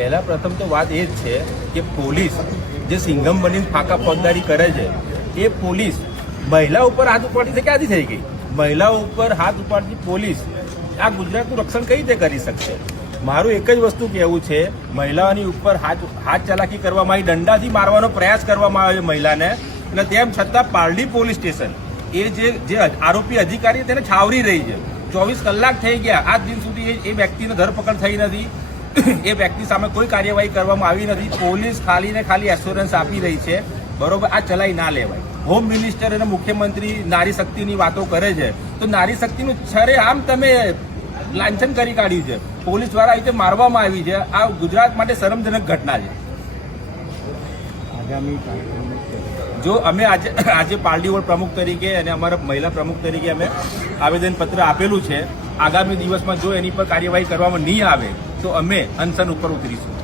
પહેલા પ્રથમ તો વાત એ જ છે કે પોલીસ જે સિંઘમ બનીને ફાંકા ફોજદારી કરે છે એ પોલીસ મહિલા ઉપર હાથ ઉપાડતી ક્યાંથી થઈ ગઈ? મહિલાઓ ઉપર હાથ ઉપાડતી પોલીસ આ ગુજરાતનું રક્ષણ કઈ રીતે કરી શકશે? મારું એક જ વસ્તુ કહેવું છે, મહિલાઓની ઉપર હાથ ચલાકી કરવામાં આવી, દંડાથી મારવાનો પ્રયાસ કરવામાં આવ્યો મહિલાને, અને તેમ છતાં પારડી પોલીસ સ્ટેશન એ જે આરોપી અધિકારી તેને છાવરી રહી છે. 24 કલાક થઈ ગયા, આજ દિન સુધી એ વ્યક્તિને ધરપકડ થઈ નથી, એ વ્યક્તિ સામે કોઈ કાર્યવાહી કરવામાં આવી નથી. પોલીસ ખાલી ને ખાલી એશ્યોરન્સ આપી રહી છે. બરોબર, આ ચલાઈ ના લેવાય. હોમ મિનિસ્ટર અને મુખ્યમંત્રી નારી શક્તિની વાતો કરે છે, તો નારી શક્તિનું આમ તમે લાંછન કરી કાઢ્યું છે. પોલીસ દ્વારા રીતે મારવામાં આવી છે. આ ગુજરાત માટે શરમજનક ઘટના છે. જો અમે આજે પારડી વોર્ડ પ્રમુખ તરીકે અને અમારા મહિલા પ્રમુખ તરીકે અમે આવેદનપત્ર આપેલું છે. આગામી દિવસમાં જો એની પર કાર્યવાહી કરવામાં નહીં આવે તો અમે અનશન ઉપર ઉતરીશું.